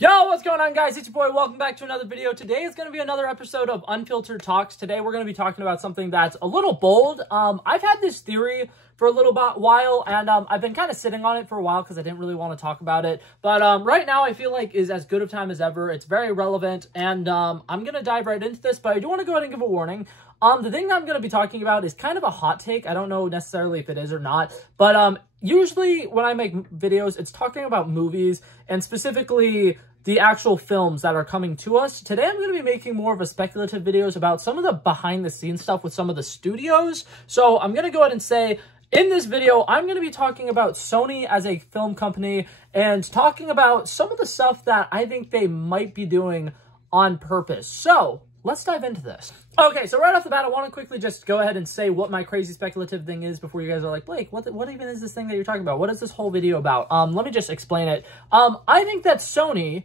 Yo, what's going on, guys? It's your boy. Welcome back to another video. Today is going to be another episode of Unfiltered Talks. Today we're going to be talking about something that's a little bold. I've had this theory for a little while, and I've been kind of sitting on it for a while because I didn't really want to talk about it. But right now I feel like is as good of time as ever. It's very relevant, and I'm going to dive right into this, but I do want to go ahead and give a warning. The thing that I'm going to be talking about is kind of a hot take. I don't know necessarily if it is or not, but usually when I make videos, it's talking about movies, and specifically the actual films that are coming to us. Today, I'm going to be making more of a speculative videos about some of the behind-the-scenes stuff with some of the studios. So I'm going to go ahead and say, in this video, I'm going to be talking about Sony as a film company and talking about some of the stuff that I think they might be doing on purpose. So let's dive into this. Okay, so right off the bat, I want to quickly just go ahead and say what my crazy speculative thing is before you guys are like, Blake, what even is this thing that you're talking about? What is this whole video about? Let me just explain it. I think that Sony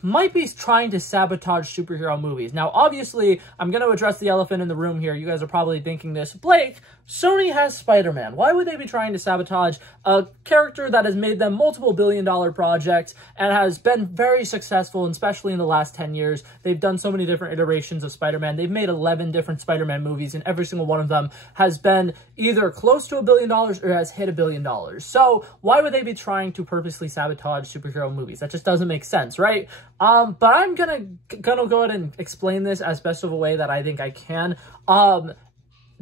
might be trying to sabotage superhero movies. Now, obviously, I'm going to address the elephant in the room here. You guys are probably thinking this. Blake, Sony has Spider-Man. Why would they be trying to sabotage a character that has made them multiple billion-dollar projects and has been very successful, especially in the last 10 years? They've done so many different iterations of Spider-Man. They've made 11 different Spider-Man movies, and every single one of them has been either close to $1 billion or has hit $1 billion. So why would they be trying to purposely sabotage superhero movies? That just doesn't make sense, right? But I'm gonna go ahead and explain this as best of a way that I think I can.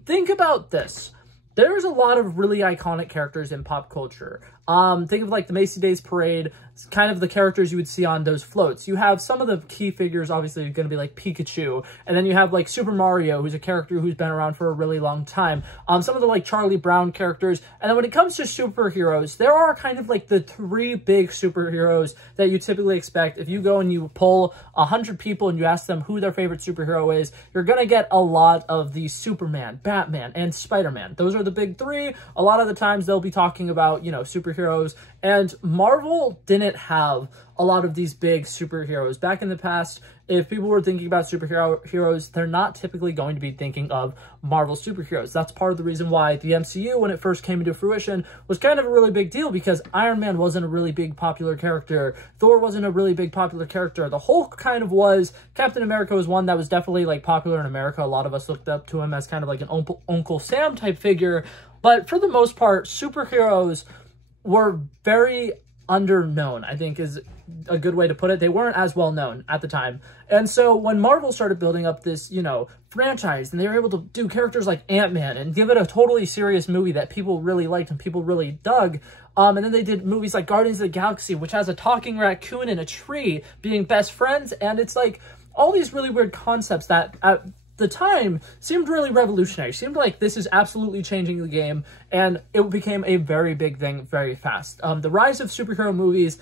Think about this. There's a lot of really iconic characters in pop culture. Think of like the Macy Days Parade, kind of the characters you would see on those floats. You have some of the key figures, obviously, going to be like Pikachu. And then you have like Super Mario, who's a character who's been around for a really long time. Some of the like Charlie Brown characters. And then when it comes to superheroes, there are kind of like the three big superheroes that you typically expect. If you go and you poll 100 people and you ask them who their favorite superhero is, you're going to get a lot of the Superman, Batman, and Spider-Man. Those are the big three. A lot of the times they'll be talking about, you know, superheroes, and Marvel didn't have a lot of these big superheroes. Back in the past, if people were thinking about superheroes, they're not typically going to be thinking of Marvel superheroes. That's part of the reason why the MCU, when it first came into fruition, was kind of a really big deal, because Iron Man wasn't a really big popular character. Thor wasn't a really big popular character. The Hulk kind of was. Captain America was one that was definitely like popular in America. A lot of us looked up to him as kind of like an Uncle Sam type figure. But for the most part, superheroes were very underknown, I think is a good way to put it. They weren't as well known at the time. And so when Marvel started building up this, you know, franchise, and they were able to do characters like Ant-Man and give it a totally serious movie that people really liked and people really dug. And then they did movies like Guardians of the Galaxy, which has a talking raccoon and a tree being best friends. And it's like all these really weird concepts that at the time seemed really revolutionary. Seemed like this is absolutely changing the game, and it became a very big thing very fast. The rise of superhero movies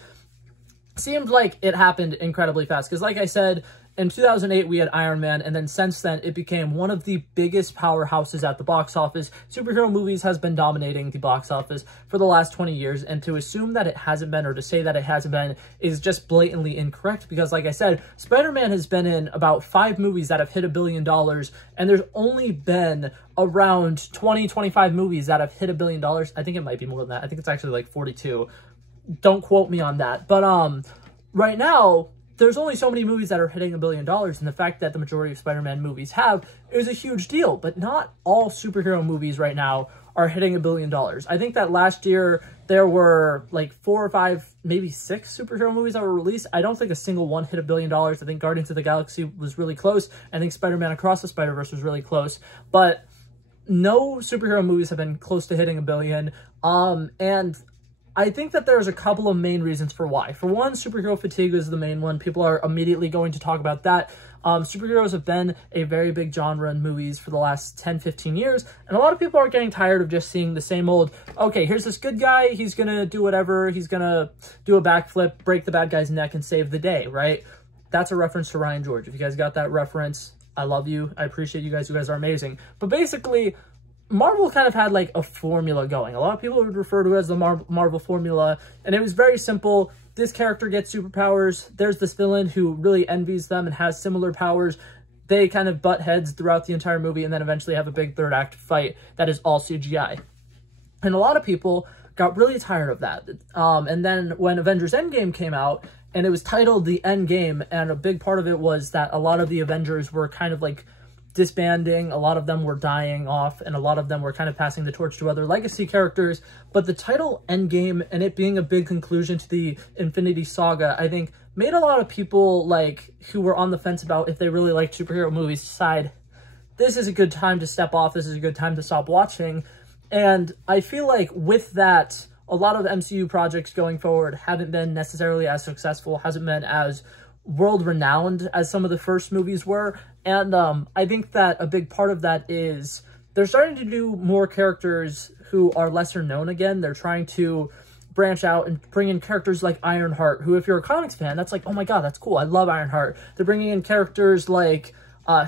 seemed like it happened incredibly fast, because like I said, in 2008, we had Iron Man, and then since then, it became one of the biggest powerhouses at the box office. Superhero movies has been dominating the box office for the last 20 years, and to assume that it hasn't been, or to say that it hasn't been, is just blatantly incorrect, because like I said, Spider-Man has been in about 5 movies that have hit $1 billion, and there's only been around 25 movies that have hit $1 billion. I think it might be more than that. I think it's actually like 42. Don't quote me on that. But right now, there's only so many movies that are hitting $1 billion, and the fact that the majority of Spider-Man movies have is a huge deal. But not all superhero movies right now are hitting $1 billion. I think that last year there were like 4 or 5, maybe 6 superhero movies that were released. I don't think a single one hit $1 billion. I think Guardians of the Galaxy was really close. I think Spider-Man Across the Spider-Verse was really close. But no superhero movies have been close to hitting $1 billion. And I think that there's a couple of main reasons for why. For one, superhero fatigue is the main one. People are immediately going to talk about that. Superheroes have been a very big genre in movies for the last 10, 15 years, and a lot of people are getting tired of just seeing the same old, okay, here's this good guy, he's gonna do whatever, he's gonna do a backflip, break the bad guy's neck, and save the day, right? That's a reference to Ryan George. If you guys got that reference, I love you. I appreciate you guys. You guys are amazing. But basically, Marvel kind of had like a formula going. A lot of people would refer to it as the Marvel formula, and it was very simple. This character gets superpowers. There's this villain who really envies them and has similar powers. They kind of butt heads throughout the entire movie and then eventually have a big third act fight that is all CGI. And a lot of people got really tired of that. And then when Avengers Endgame came out, and it was titled The End Game, and a big part of it was that a lot of the Avengers were kind of like disbanding, a lot of them were dying off, and a lot of them were kind of passing the torch to other legacy characters. But the title Endgame, and it being a big conclusion to the Infinity Saga, I think made a lot of people like who were on the fence about if they really liked superhero movies decide this is a good time to step off, this is a good time to stop watching. And I feel like with that, a lot of MCU projects going forward haven't been necessarily as successful, hasn't been as world-renowned as some of the first movies were. And I think that a big part of that is they're starting to do more characters who are lesser known again. They're trying to branch out and bring in characters like Ironheart, who if you're a comics fan, that's like, oh my god, that's cool, I love Ironheart. They're bringing in characters like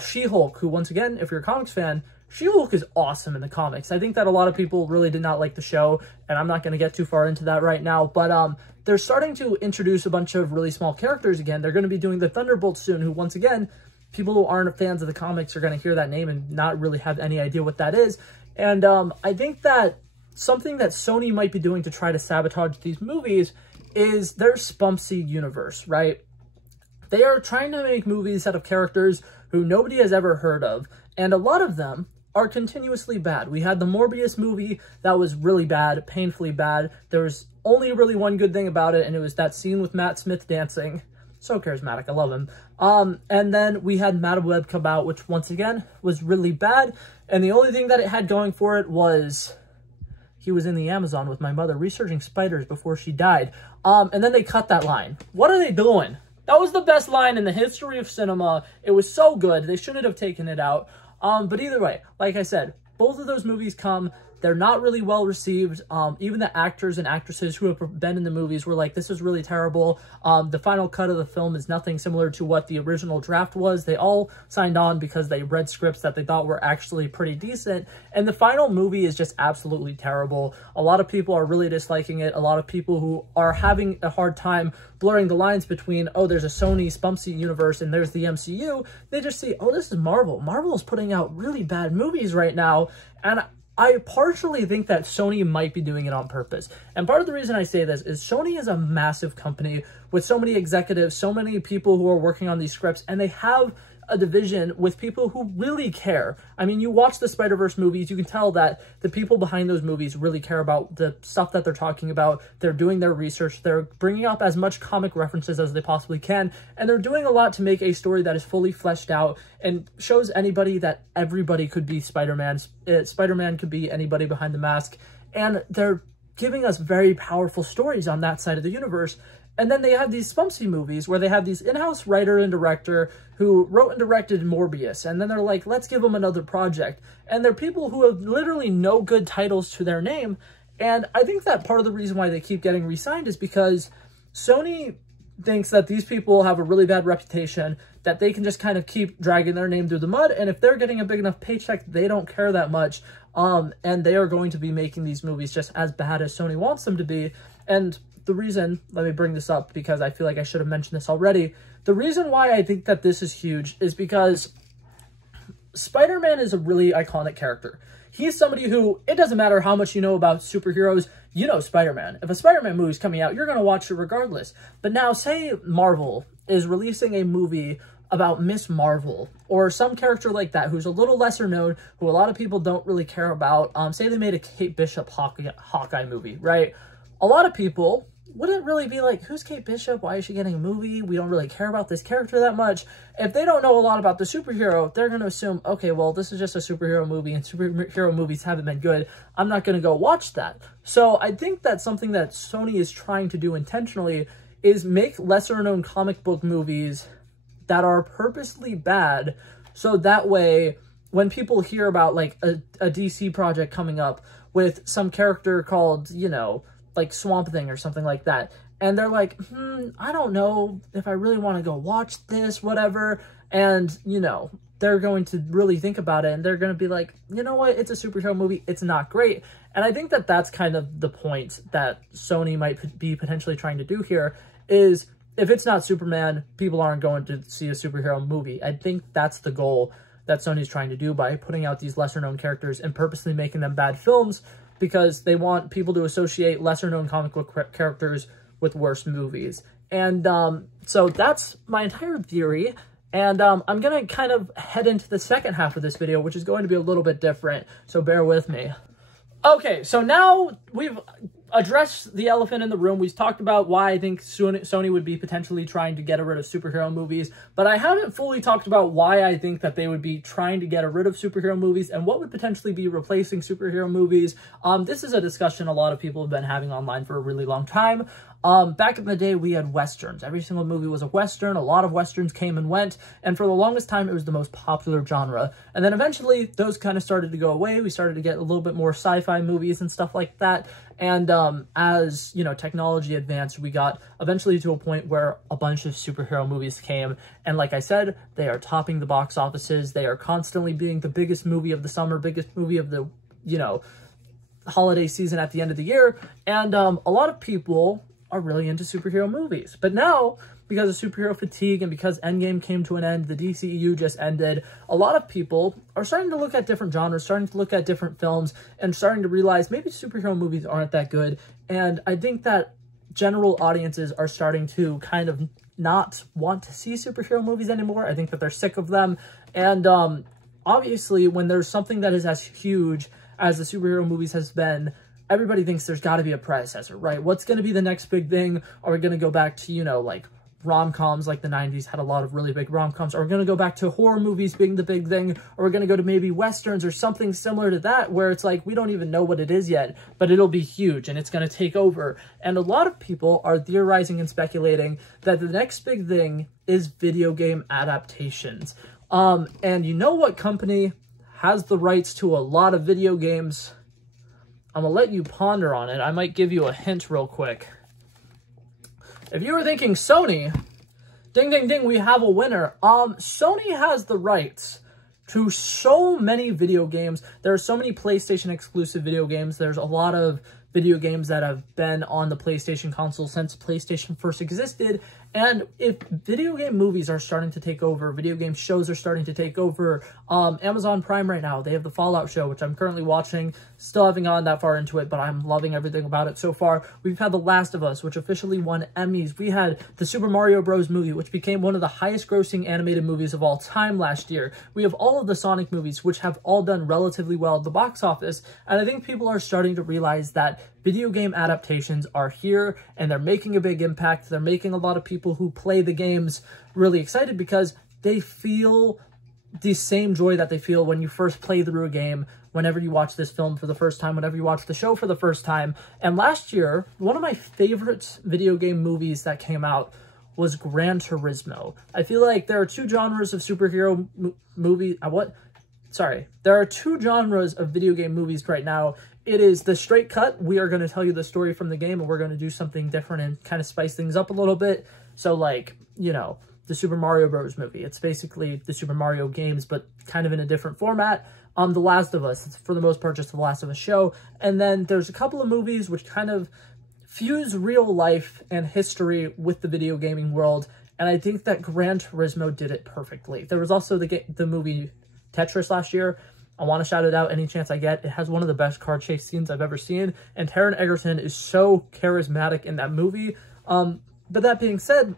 She-Hulk, who once again, if you're a comics fan, She-Hulk is awesome in the comics. I think that a lot of people really did not like the show, and I'm not going to get too far into that right now, but they're starting to introduce a bunch of really small characters again. They're going to be doing the Thunderbolts soon, who once again, people who aren't fans of the comics are going to hear that name and not really have any idea what that is. And I think that something that Sony might be doing to try to sabotage these movies is their SPUMC universe, right? They are trying to make movies out of characters who nobody has ever heard of, and a lot of them are continuously bad. We had the Morbius movie that was really bad, painfully bad. There was only really one good thing about it, and it was that scene with Matt Smith dancing. So charismatic, I love him. And then we had Madame Web come out, which once again was really bad, and the only thing that it had going for it was he was in the Amazon with my mother researching spiders before she died. And then they cut that line. What are they doing? That was the best line in the history of cinema. It was so good. They shouldn't have taken it out. But either way, like I said, both of those movies come. They're not really well received. Even the actors and actresses who have been in the movies were like, this is really terrible. The final cut of the film is nothing similar to what the original draft was. They all signed on because they read scripts that they thought were actually pretty decent. And the final movie is just absolutely terrible. A lot of people are really disliking it. A lot of people who are having a hard time blurring the lines between, oh, there's a Sony SPUMC universe and there's the MCU. They just see, oh, this is Marvel. Marvel is putting out really bad movies right now. And I partially think that Sony might be doing it on purpose. And part of the reason I say this is Sony is a massive company with so many executives, so many people who are working on these scripts, and they have a division with people who really care. I mean, you watch the Spider-Verse movies, you can tell that the people behind those movies really care about the stuff that they're talking about. They're doing their research. They're bringing up as much comic references as they possibly can. And they're doing a lot to make a story that is fully fleshed out and shows anybody that everybody could be Spider-Man. Spider-Man could be anybody behind the mask. And they're giving us very powerful stories on that side of the universe. And then they have these SPUMC movies where they have these in-house writer and director who wrote and directed Morbius. And then they're like, let's give them another project. And they're people who have literally no good titles to their name. And I think that part of the reason why they keep getting re-signed is because Sony thinks that these people have a really bad reputation, that they can just kind of keep dragging their name through the mud. And if they're getting a big enough paycheck, they don't care that much. And they are going to be making these movies just as bad as Sony wants them to be. And the reason, let me bring this up because I feel like I should have mentioned this already. The reason why I think that this is huge is because Spider-Man is a really iconic character. He's somebody who, it doesn't matter how much you know about superheroes, you know Spider-Man. If a Spider-Man movie is coming out, you're going to watch it regardless. But now, say Marvel is releasing a movie about Miss Marvel or some character like that who's a little lesser known, who a lot of people don't really care about. Say they made a Kate Bishop Hawkeye movie, right? A lot of people wouldn't really be like, who's Kate Bishop? Why is she getting a movie? We don't really care about this character that much. If they don't know a lot about the superhero, they're going to assume, okay, well, this is just a superhero movie and superhero movies haven't been good. I'm not going to go watch that. So I think that's something that Sony is trying to do intentionally is make lesser known comic book movies that are purposely bad. So that way, when people hear about like a DC project coming up with some character called, you know, like Swamp Thing or something like that, and they're like, I don't know if I really want to go watch this, whatever, and, you know, they're going to really think about it, and they're going to be like, you know what, it's a superhero movie, it's not great. And I think that that's kind of the point that Sony might be potentially trying to do here, is if it's not Superman, people aren't going to see a superhero movie. I think that's the goal that Sony's trying to do by putting out these lesser-known characters and purposely making them bad films, because they want people to associate lesser-known comic book characters with worse movies. And so that's my entire theory. And I'm going to kind of head into the second half of this video, which is going to be a little bit different. So bear with me. Okay, so now we've addressed the elephant in the room. We've talked about why I think Sony would be potentially trying to get rid of superhero movies, but I haven't fully talked about why I think that they would be trying to get rid of superhero movies and what would potentially be replacing superhero movies. This is a discussion a lot of people have been having online for a really long time. Back in the day, we had Westerns. Every single movie was a Western. A lot of Westerns came and went. And for the longest time, it was the most popular genre. And then eventually, those kind of started to go away. We started to get a little bit more sci-fi movies and stuff like that. And as, you know, technology advanced, we got eventually to a point where a bunch of superhero movies came. And like I said, they are topping the box offices. They are constantly being the biggest movie of the summer, biggest movie of the, you know, holiday season at the end of the year. And a lot of people are really into superhero movies. But now, because of superhero fatigue and because Endgame came to an end, the DCEU just ended, a lot of people are starting to look at different genres, starting to look at different films, and starting to realize maybe superhero movies aren't that good. And I think that general audiences are starting to kind of not want to see superhero movies anymore. I think that they're sick of them. And obviously, when there's something that is as huge as the superhero movies has been, everybody thinks there's got to be a predecessor, right? What's going to be the next big thing? Are we going to go back to, you know, like rom-coms, like the 90s had a lot of really big rom-coms? Are we going to go back to horror movies being the big thing? Or we're going to go to maybe Westerns or something similar to that, where it's like, we don't even know what it is yet, but it'll be huge and it's going to take over. And a lot of people are theorizing and speculating that the next big thing is video game adaptations. And you know what company has the rights to a lot of video games? I'm going to let you ponder on it. I might give you a hint real quick. If you were thinking Sony, ding, ding, ding, we have a winner. Sony has the rights to so many video games. There are so many PlayStation exclusive video games. There's a lot of video games that have been on the PlayStation console since PlayStation first existed. And if video game movies are starting to take over, video game shows are starting to take over, Amazon Prime right now, they have the Fallout show, which I'm currently watching, still haven't gone that far into it, but I'm loving everything about it so far. We've had The Last of Us, which officially won Emmys. We had the Super Mario Bros. Movie, which became one of the highest grossing animated movies of all time last year. We have all of the Sonic movies, which have all done relatively well at the box office. And I think people are starting to realize that video game adaptations are here and they're making a big impact. They're making a lot of people who play the games really excited because they feel the same joy that they feel when you first play through a game, whenever you watch this film for the first time, whenever you watch the show for the first time. And last year, one of my favorite video game movies that came out was Gran Turismo. I feel like there are two genres of superhero movies. There are two genres of video game movies right now. It is the straight cut. We are going to tell you the story from the game and we're going to do something different and kind of spice things up a little bit. So like, you know, the Super Mario Bros. Movie. It's basically the Super Mario games, but kind of in a different format. The Last of Us, it's for the most part just the Last of Us show. And then there's a couple of movies which kind of fuse real life and history with the video gaming world. And I think that Gran Turismo did it perfectly. There was also the movie Tetris last year. I want to shout it out any chance I get. It has one of the best car chase scenes I've ever seen. And Taron Egerton is so charismatic in that movie. But that being said,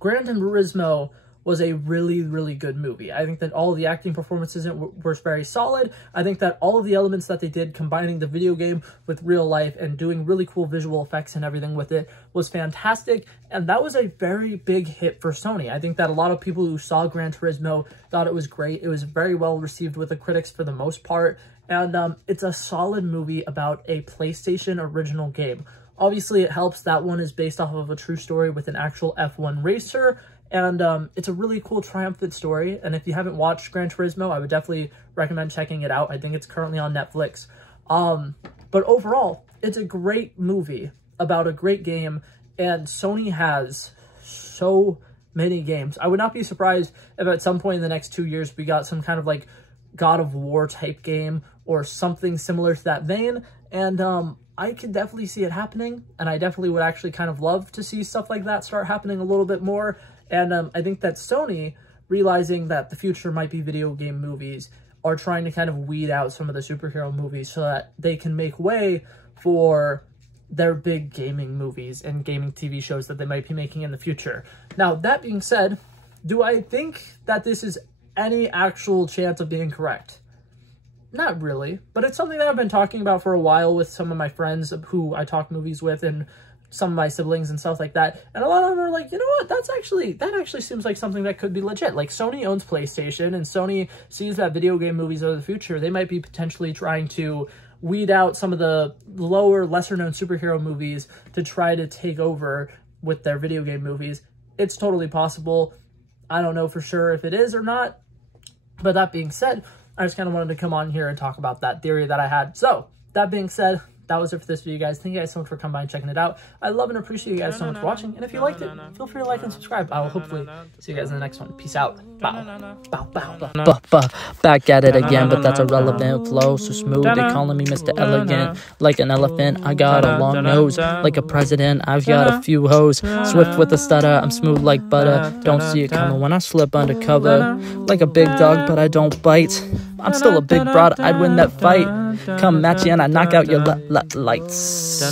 Gran Turismo was a really, really good movie. I think that all of the acting performances were very solid. I think that all of the elements that they did, combining the video game with real life and doing really cool visual effects and everything with it, was fantastic. And that was a very big hit for Sony. I think that a lot of people who saw Gran Turismo thought it was great. It was very well received with the critics for the most part. And it's a solid movie about a PlayStation original game. Obviously, it helps. That one is based off of a true story with an actual F1 racer. And it's a really cool, triumphant story. And if you haven't watched Gran Turismo, I would definitely recommend checking it out. I think it's currently on Netflix. But overall, it's a great movie about a great game. And Sony has so many games. I would not be surprised if at some point in the next 2 years, we got some kind of like God of War type game or something similar to that vein. And I could definitely see it happening. And I definitely would actually kind of love to see stuff like that start happening a little bit more. And I think that Sony, realizing that the future might be video game movies, are trying to kind of weed out some of the superhero movies so that they can make way for their big gaming movies and gaming TV shows that they might be making in the future. Now, that being said, do I think that this is any actual chance of being correct? Not really, but it's something that I've been talking about for a while with some of my friends who I talk movies with and some of my siblings and stuff like that. And a lot of them are like, you know what, that actually seems like something that could be legit. Like, Sony owns PlayStation, and Sony sees that video game movies are the future. They might be potentially trying to weed out some of the lower, lesser-known superhero movies to try to take over with their video game movies. It's totally possible. I don't know for sure if it is or not. But that being said, I just kind of wanted to come on here and talk about that theory that I had. So, that being said, that was it for this video, guys. Thank you guys so much for coming by and checking it out. I love and appreciate you guys so much for watching. And if you liked it, feel free to like and subscribe. I will hopefully see you guys in the next one. Peace out. Bow. Bow, bow, bow. Back at it again, but that's a relevant flow. So smooth, they calling me Mr. Elegant. Like an elephant, I got a long nose. Like a president, I've got a few hoes. Swift with a stutter, I'm smooth like butter. Don't see it coming when I slip undercover. Like a big dog, but I don't bite. I'm still a big broad, I'd win that fight. Come match you and I knock out your lights.